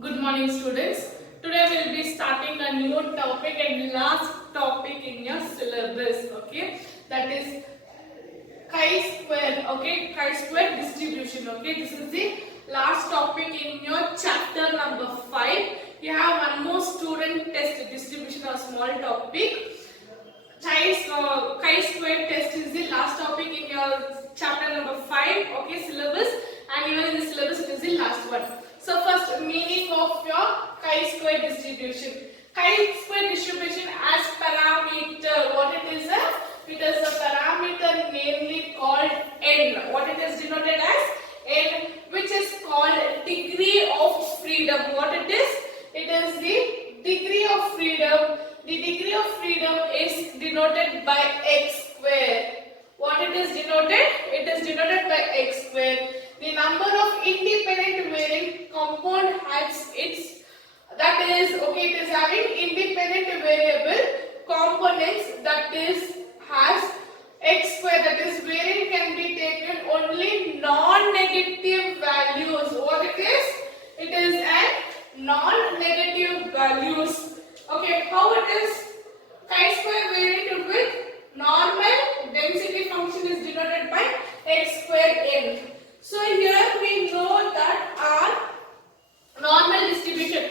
Good morning, students. Today we will be starting a new topic and last topic in your syllabus. Okay, that is chi-square. Okay, chi-square distribution. Okay, this is the last topic in your chapter number 5. You have one more student test distribution, a small topic. Chi-square test is the last topic in your chapter number 5. Okay, syllabus, and even in the syllabus it is the last one. So first, meaning of your chi-square distribution. Chi-square distribution as parameter. What it is? It is a parameter namely called n. What it is denoted as? N, which is called degree of freedom. What it is? It is the degree of freedom. The degree of freedom is denoted by x square. What it is denoted? It is denoted by x square. The number of independent variant compound has its, that is, okay, it is having independent variable components, that is has x square, that is variant can be taken only non-negative values. What it is? It is a non-negative values. Okay, how it is? Chi-square variant with normal density function is denoted by x square n. So here we know that our normal distribution,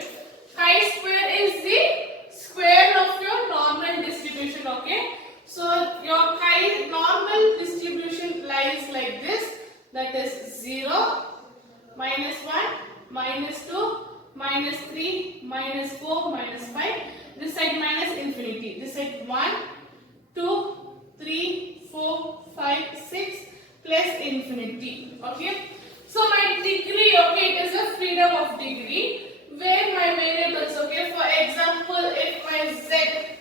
chi-square is the square of your normal distribution. Okay, so your normal distribution lies like this, that is 0, minus 1, minus 2, minus 3, minus 4, minus 5. This side minus infinity. This side 1, 2, 3, 4, 5, 6 plus infinity. Okay. So my degree, okay, it is a freedom of degree where my variables, okay, for example, if my z,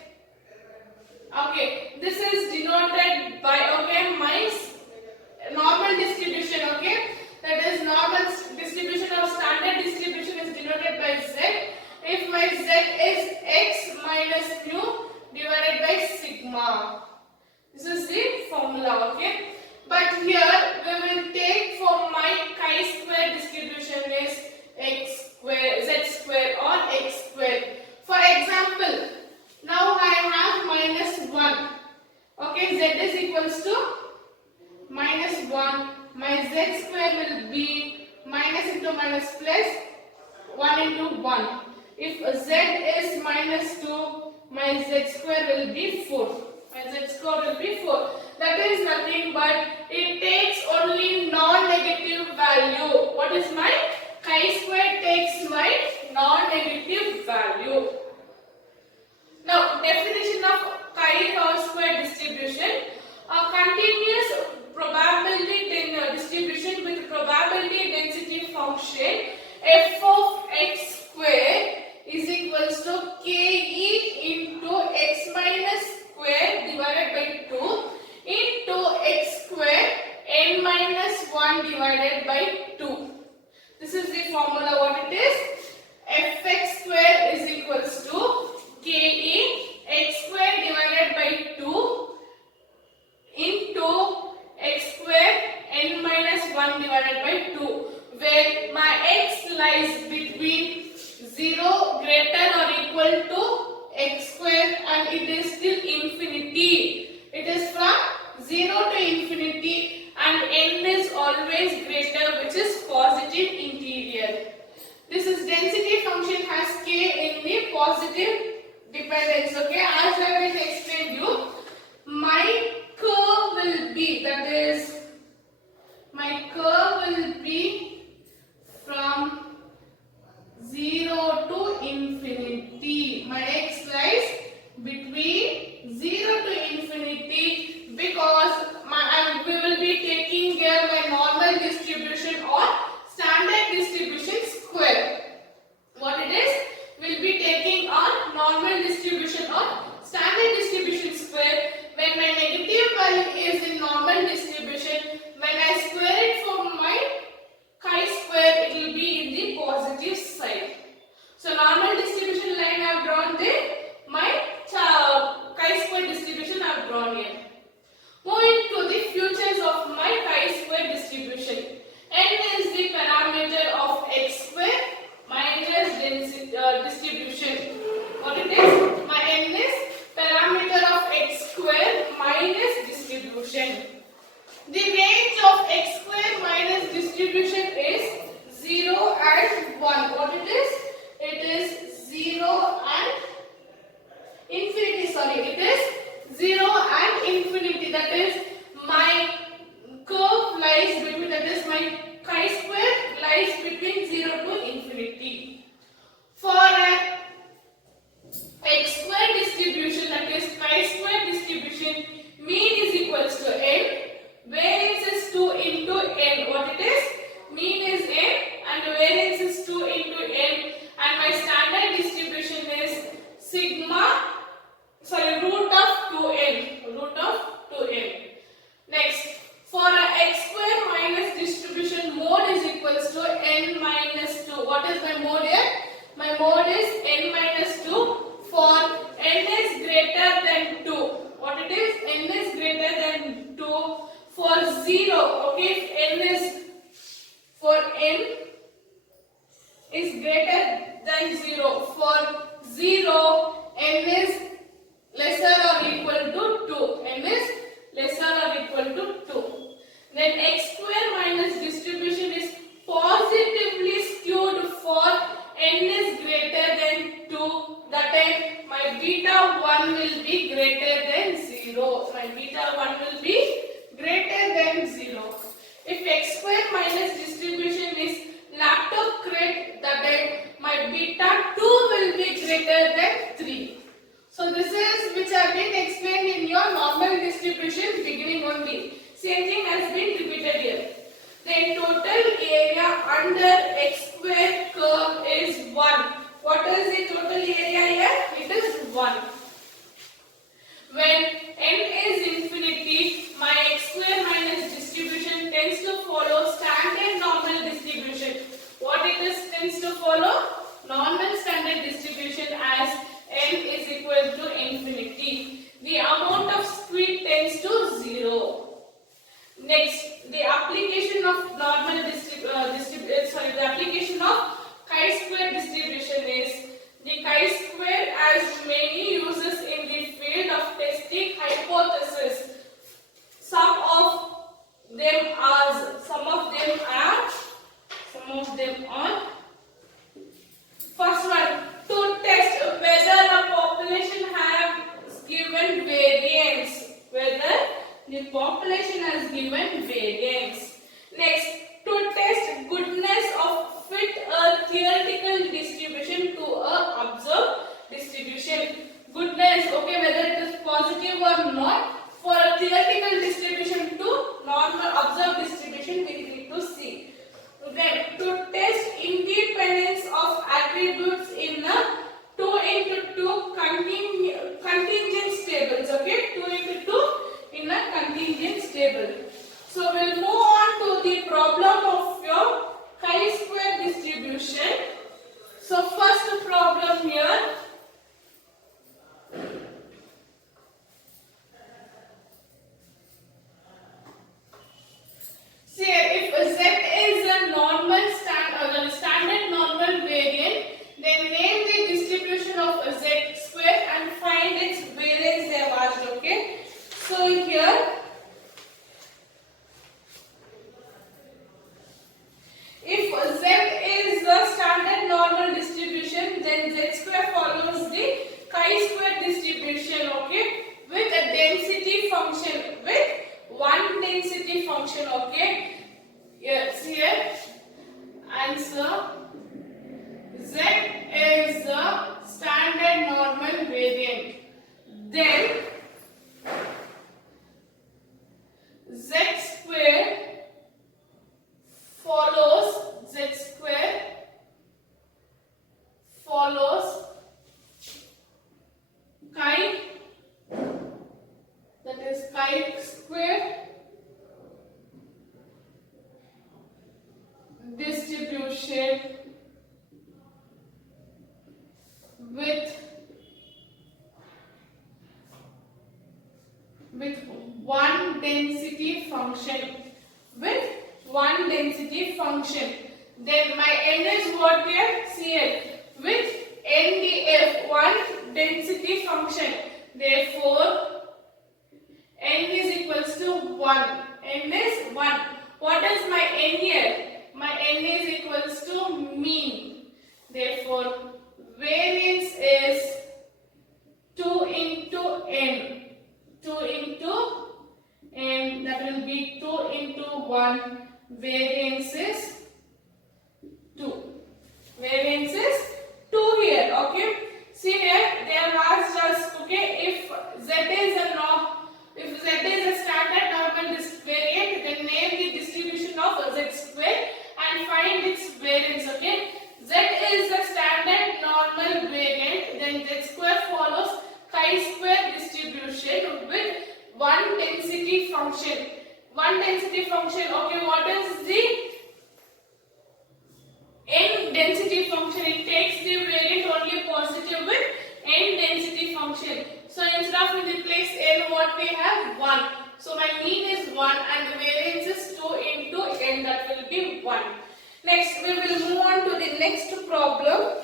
okay, this is denoted by, okay, my normal distribution, okay, that is normal distribution or standard distribution is denoted by z. If my z is x minus mu divided by sigma. This is the formula, okay. But here we will take for my chi-square distribution is x square, z square or x square. For example, now I have minus 1. Okay, z is equals to minus 1. My z square will be minus into minus plus 1 into 1. If z is minus 2, my z square will be 4. My z square will be 4. That is nothing but it takes only non-negative value. What is my chi-square takes my non-negative value. Now, definition of chi-square distribution. A continuous probability distribution with probability density function f of x square is equals to ke into x minus square divided by 2 into x square n minus 1 divided by 2. This is the formula. What it is? Fx square is equals to ke x square divided by 2 into x square n minus 1 divided by 2, where my x lies between 0 greater or equal to x square and it is still infinity. It is from 0 to infinity and n is always greater, which is positive interior. This is density function has k in the positive dependence. Okay, as I will explain you, my curve will be, that is, my curve will be from 0 to infinity. My x lies between 0 to infinity because we will be taking here my normal distribution or standard distribution square. What it is? We will be taking our normal distribution or standard distribution square. When my negative value is in normal distribution, when I square it for my 0 to infinity. For a x square distribution, that is chi-square distribution, mean is equals to n, variance is 2 into n. What it is? Mean is n and variance is 2 into n, and my standard distribution is root of 2n. Next, for a x square minus distribution, mode is equals to n minus 2. What is my mode here? My mode is n minus 2 for n is greater than 2. What it is? N is greater than 2 for 0. Okay, if n is greater than 0. For 0, n is lesser or equal to 2. N is lesser or equal to 2. Then x square minus distribution is positively skewed for n is greater than 2. That time my beta 1 will be greater than 0. My beta 1 will be greater than 0. If x square minus distribution is lactocrate, that time my beta 2 will be greater than 3. So this is which have been explained in your normal distribution beginning only. Same thing has been repeated here. Then total area under x square curve is 1. What is the total area here? It is 1. When n is infinity, my x square minus distribution tends to follow standard normal distribution. What it is tends to follow? Normal standard distribution as n is equal to infinity. The amount of squeeze tends to 0. Next, the application of the application of chi-square distribution is the chi-square has many uses in the field of testing hypothesis. Some of them are first one, to test whether a population have given variance. Whether the population has given variance. Next, to test goodness of fit a theoretical distribution to a observed distribution. Goodness, okay, whether it is positive or not. For a theoretical distribution to normal observed distribution, we need to see. Then, to test independence of attributes in a 2 into 2 contingent tables. Okay, 2 into 2 in a contingent table. So we'll move on to the problem of your chi-square distribution. So first problem here. See, if z is a standard normal variant, then name the distribution of z square and find its variance they have asked. Okay. So here, if z is the standard normal distribution, then z square follows the chi-square distribution, okay, with a density function, with one density function, okay. Yes, here, answer, z is the standard normal variant. Then z square follows chi, that is chi-square distribution with one density function. Then my n is what here? Cl with NDF, one density function. Therefore, n is equals to 1. N is 1. What is my n here? My n is equals to mean. Therefore, variance is 2 into n. 2 into n, that will be 2 into 1. Variance is 2. function. So instead of we replace n, what we have 1. So my mean is 1 and the variance is 2 into n, that will be 1. Next we will move on to the next problem.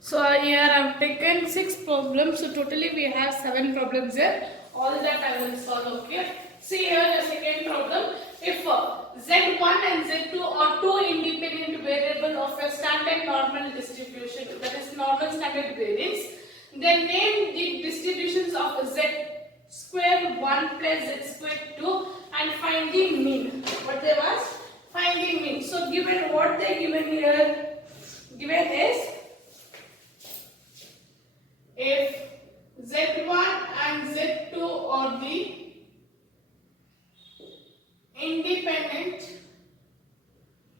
So here I have taken 6 problems. So totally we have 7 problems here. All that I will solve. Okay. See here the second problem. If z1 and z2 are two independent variables of a standard normal distribution, that is normal standard variance, then name the distributions of z square 1 plus z square 2 and find the mean. What they asked? Find the mean. So given what they given here, given is if z1 and z2 are the independent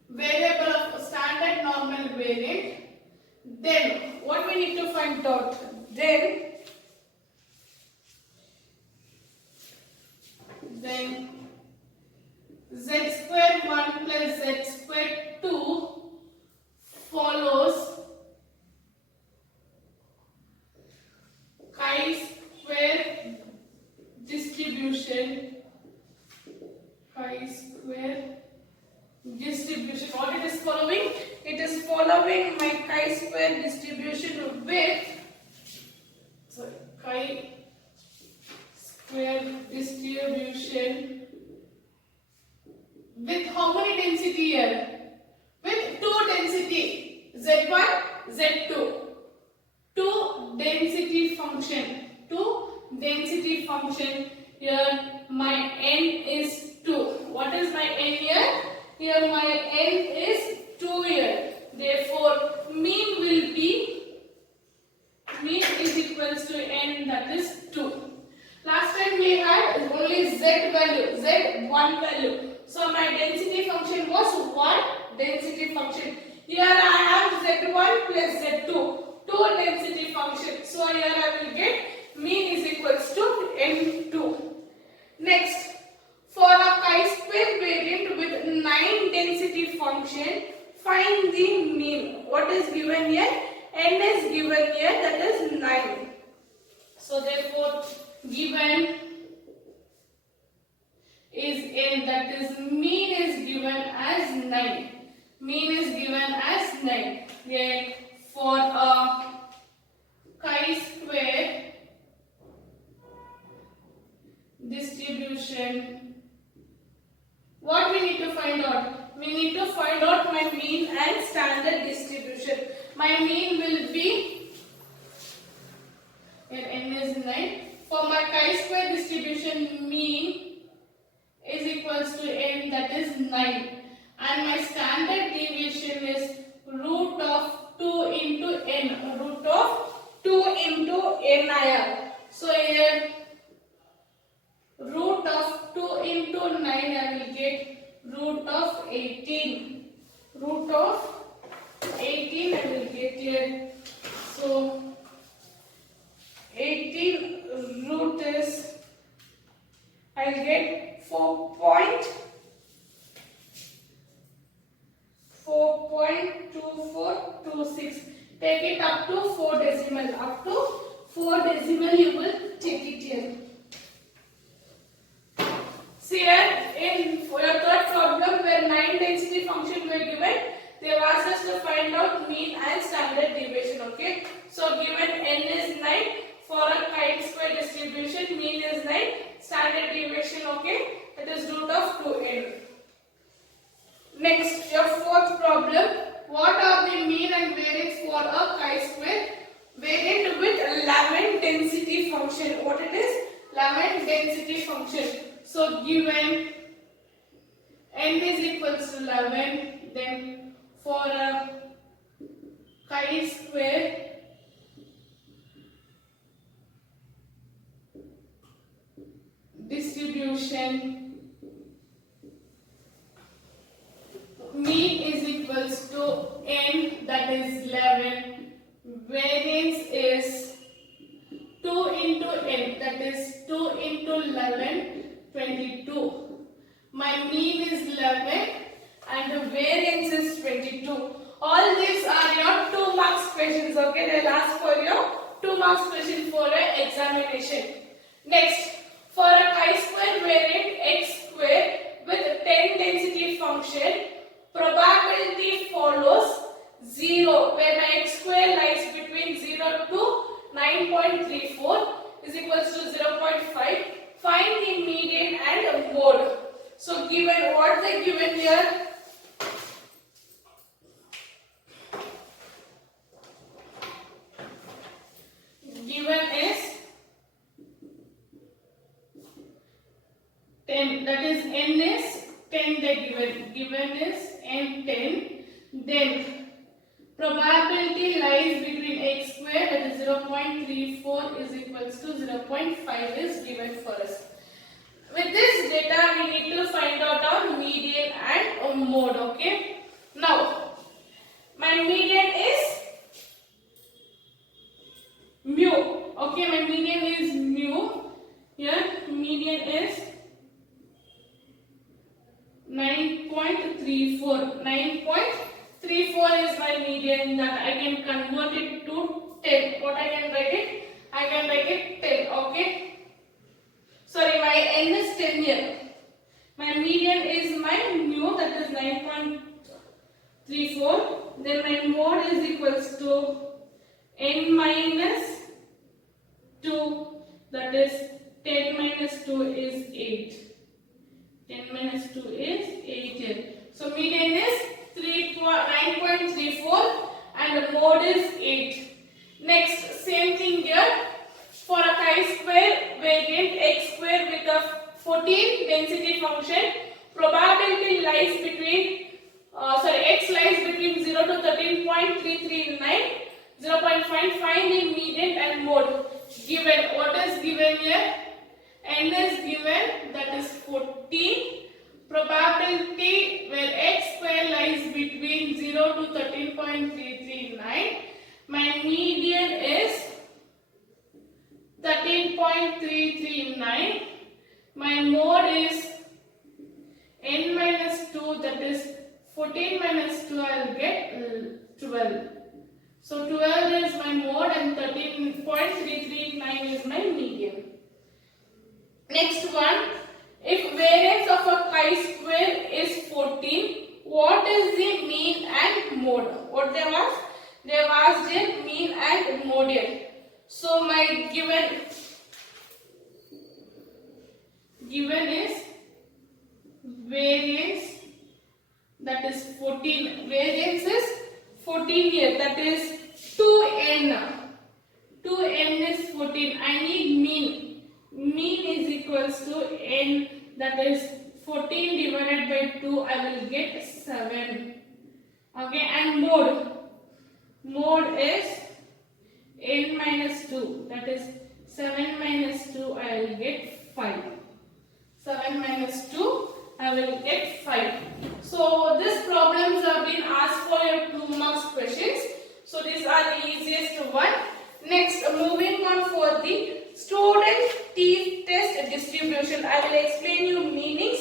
variable of a standard normal variant, then what we need to find out? Then z square 1 plus z square 2 follows chi-square distribution. Chi-square distribution. What it is following? It is following my chi-square distribution with chi-square distribution with how many density here? With 2 density, z1, z2. 2 density function. 2 density function. Here my n is 2. What is my n here? Here my n is 2 here. Therefore, mean will be, mean is equals to n, that is 2. Last time we had only z value, z1 value. So my density function was 1 density function. Here I have z1 plus z2, 2 density function. So here I will get mean is equals to n2. Next, for a chi-square variant with 9 density function, find the mean. What is given here? N is given here, that is 9. So therefore, given is n, that is mean is given as 9. Mean is given as 9. Then for a chi-square distribution, what we need to find out? We need to find out my mean and standard distribution. My mean will be, here n is 9. For my chi-square distribution, mean is equals to n, that is 9. And my standard deviation is root of 2 into n. Root of 2 into n I have. So here root of 2 into 9 I will get root of 18. Root of 18 I will get here. So 18 root is, I will get 4.2426. Take it up to 4 decimal. Up to 4 decimal you will take it here. See here in your third problem where 9 density function were given, they have asked us to find out mean and standard deviation. Okay. So given n is 9, for a chi-square distribution mean is 9, standard deviation, okay, that is root of 2n. Next, your fourth problem. What are the mean and variance for a chi-square variant with 11 density function? What it is? 11 density function. So given n is equals to 11, then for a chi-square distribution, mean is equals to n, that is 11, variance is 2 into n, that is 2 into 11, 22. My mean is 11 and the variance is 22. All these are your 2 marks questions. Okay, they'll ask for your 2 marks question for an examination. Next, for a chi-square variant x square with 10 density function, probability follows 0 where my x square lies between 0 to 9.34 is equals to 0.5. Find the median and mode. So given what they given here, given is 10, that is n is 10 they given is n 10, then probability lies between x square that is 0.34 is equals to 0.5 is given for us. With this data we need to find out our median and mode. Okay, now my median is mu. Okay, my median is mu. Here median is 9.34. 9.34 is my median, that I can convert it to 10. What I can write it? I can write it 10. Okay. Sorry, my n is 10 here. My median is my mu, that is 9.34. Then my mode is equals to n minus 2, that is 10 minus 2 is 8. 10 minus 2 is 8 here. So median is 9.34 and the mode is 8. Next, same thing here. For a chi-square variant x square with a 14 density function, probability lies between x lies between 0 to 13.339. 0.5. Find the median and mode. Given, what is given here? N is given, that is 14. Probability where x square lies between 0 to 13.339. My median is 13.339. My mode is n minus 2, that is 14 minus 2, I will get 12. So 12 is my mode and 13.339 is my median. Next one, if variance of a chi-square is 14, what is the mean and mode? What they have asked? They have asked the mean and mode here. So my given is variance, that is 14. Variance is 14 here, that is 2n. 2n is 14. I need mean. Mean is equals to n, that is 14 divided by 2, I will get 7. Okay, and mode. Mode is n minus 2, that is 7 minus 2, I will get 5. 7 minus 2, I will get 5. So these problems have been asked for your 2 marks questions. So these are the easiest one. Next, moving on for the student t-test distribution. I will explain you meanings,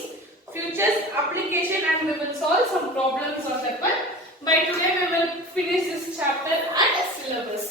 features, application, and we will solve some problems on that one. By today we will finish this chapter and syllabus.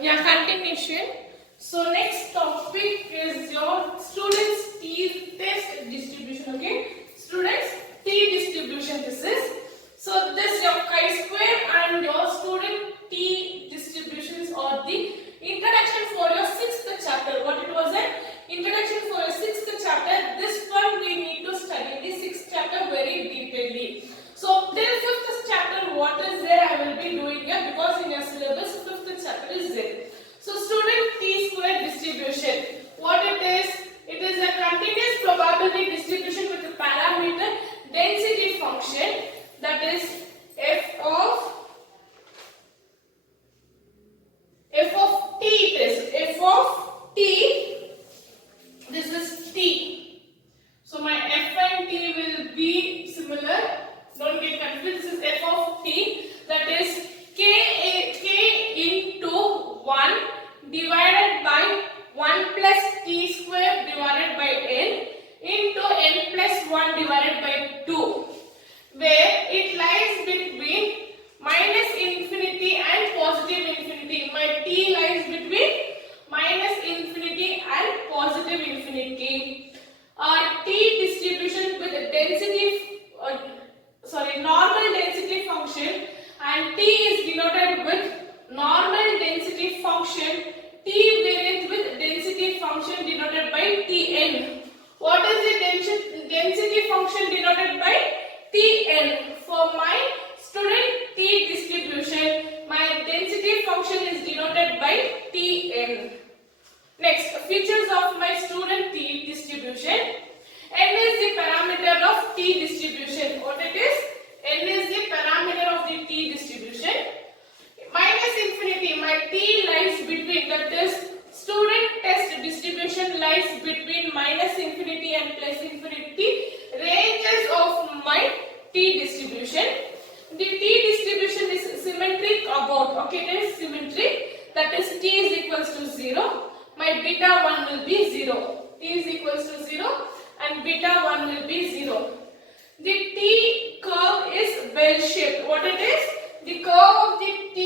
Yeah, continuation. So next topic is your students t-test distribution. Okay, students t-distribution this is. So this your chi-square and your student t-distributions or the introduction for your 6th chapter. What it was an introduction for your 6th chapter. This one we need to study the 6th chapter very detailedly. So till 5th chapter what is there I will be doing here, because in your syllabus 5th chapter is there. So student t-square distribution. What it is? It is a continuous probability distribution with a parameter density function, that is f of t. It is f of t. This is t. So my f and t will be similar. Don't get confused. This is f of t. That is k into 1 divided by 1 plus t square divided by n features of my student T distribution. N is the parameter of T distribution. What it is? N is the parameter of the T distribution. Minus infinity, my T lies between, that is student test distribution lies between minus infinity and plus infinity ranges of my T distribution. The T distribution is symmetric about, okay, it is symmetric, that is T is equals to 0. My beta 1 will be 0. T is equals to 0 and beta 1 will be 0. The T curve is bell shaped. What it is? The curve of the T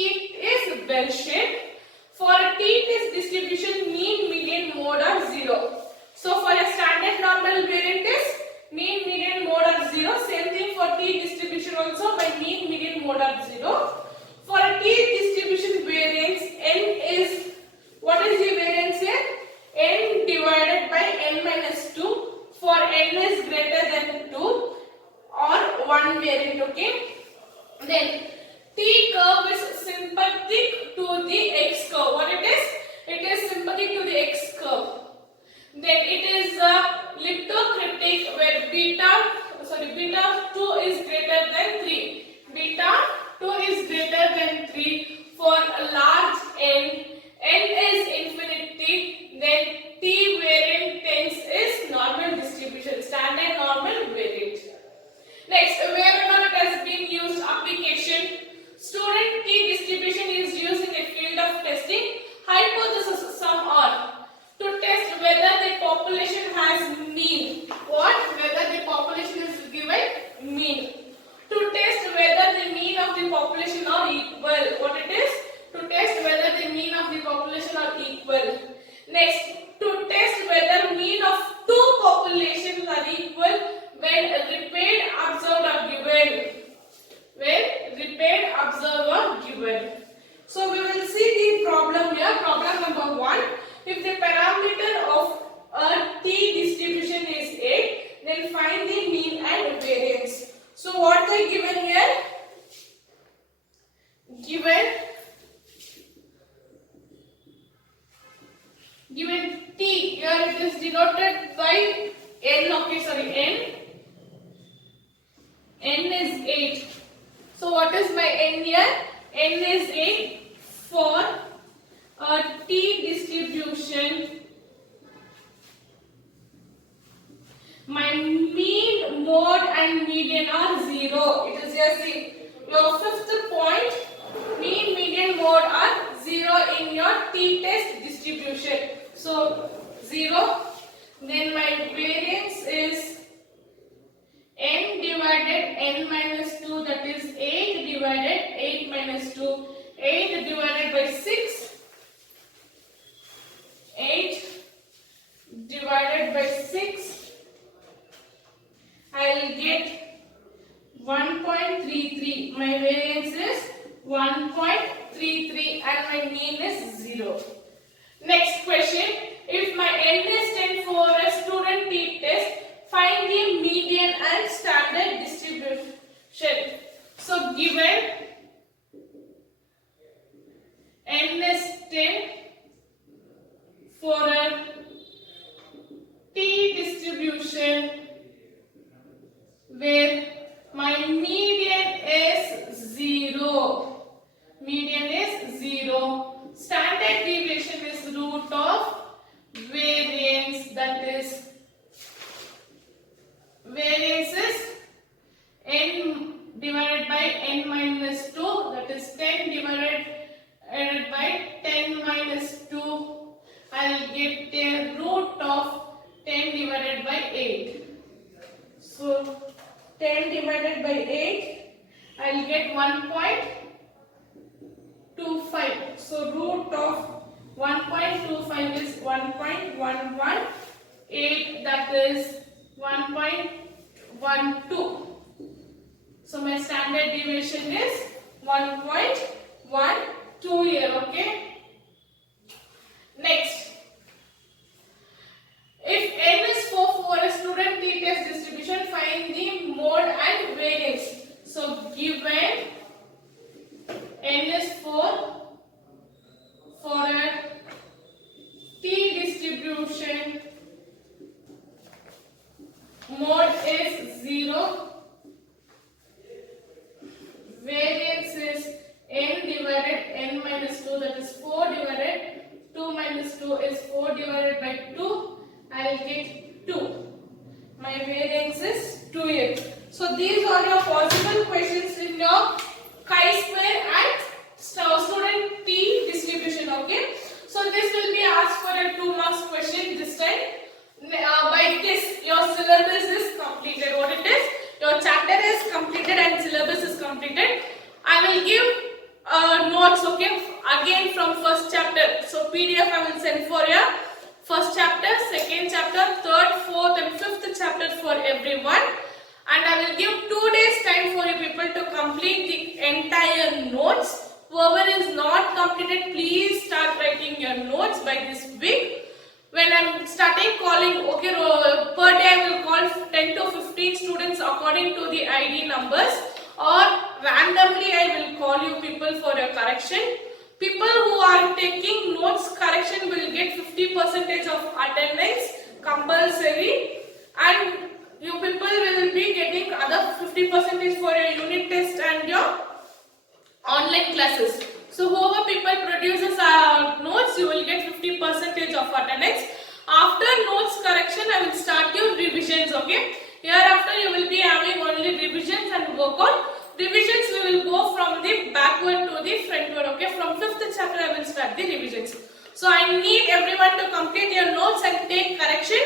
is bell shaped. For a T test distribution, mean, median, mode are 0. So for a standard normal variant test, mean, median, mode are 0. Same thing for T distribution also, my mean, median, mode are 0. For a T distribution variance, N is, what is the variance here? N divided by N minus 2 for N is greater than 2 or 1 variant, okay? Then T curve is sympathetic to the X curve. What it is? It is sympathetic to the X curve. Then it is elliptocritic where beta 2 is greater than 3. Beta 2 is greater than 3 for a large N. N is infinity. Then T variant tends is normal distribution, standard normal variant. Next, wherever it has been used application, student T distribution is used in a field of testing. Hypothesis sum or to test whether the population has mean. What? Whether the population is given mean. To test whether the mean of the population are equal. What it is? To test whether the mean of the population are equal. Next, to test whether mean of two populations are equal when repaid observed are given. When repaid observed are given. So we will see the problem here. Problem number 1. If the parameter of a T distribution is 8, then find the mean and variance. So what they given here? Given T, here it is denoted by N, okay, sorry, N is 8. So what is my N here? N is 8 for a T distribution. My mean, mode and median are 0. It is here, see, your fifth point, mean, median, mode are 0 in your T test distribution. So 0. Then my variance is N divided N minus 2, that is 8 divided 8 minus 2. 8 divided by 6. 8 divided by 6. I will get 1.33. My variance is 1.33 and my mean is 0. Next question. If my N is 10 for a student T test, find the median and standard distribution. So given N is 10 for a T distribution where my median is 0. Median is 0. Standard deviation is root of variance, that is variance is N divided by N minus 2, that is 10 divided by 10 minus 2. I will get the root of 10 divided by 8. So 10 divided by 8, I will get 1.25. So root of 1.25 is 1.118, that is 1.12. So my standard deviation is 1.12 here, okay? Next, if N is 4 for a student T test distribution, find the mode and variance. So given N is 4 for a T distribution distribution, mode is 0, variance is n divided n minus 2, that is 4 divided 2 minus 2 is 4 divided by 2, I will get 2. My variance is 2n. So these are your possible questions in your chi-square and student T distribution, okay. So this will be asked for a 2 marks question this time. By this your syllabus is completed. What it is? Your chapter is completed and syllabus is completed. I will give notes, okay, again from first chapter. So PDF I will send for your first chapter, second chapter, third, fourth and fifth chapter for everyone. And I will give 2 days time for you people to complete the entire notes. Whoever is not completed, please start writing your notes by this week. When I am starting calling, okay, per day I will call 10 to 15 students according to the ID numbers, or randomly I will call you people for your correction. People who are taking notes correction will get 50% of attendance compulsory, and you people will be getting other 50% for your unit test and your online classes. So whoever people produces notes, you will get 50% of attendance. After notes correction, I will start your revisions, okay. Hereafter you will be having only revisions and work on. Revisions we will go from the backward to the frontward, okay. From 5th chapter I will start the revisions. So I need everyone to complete your notes and take correction.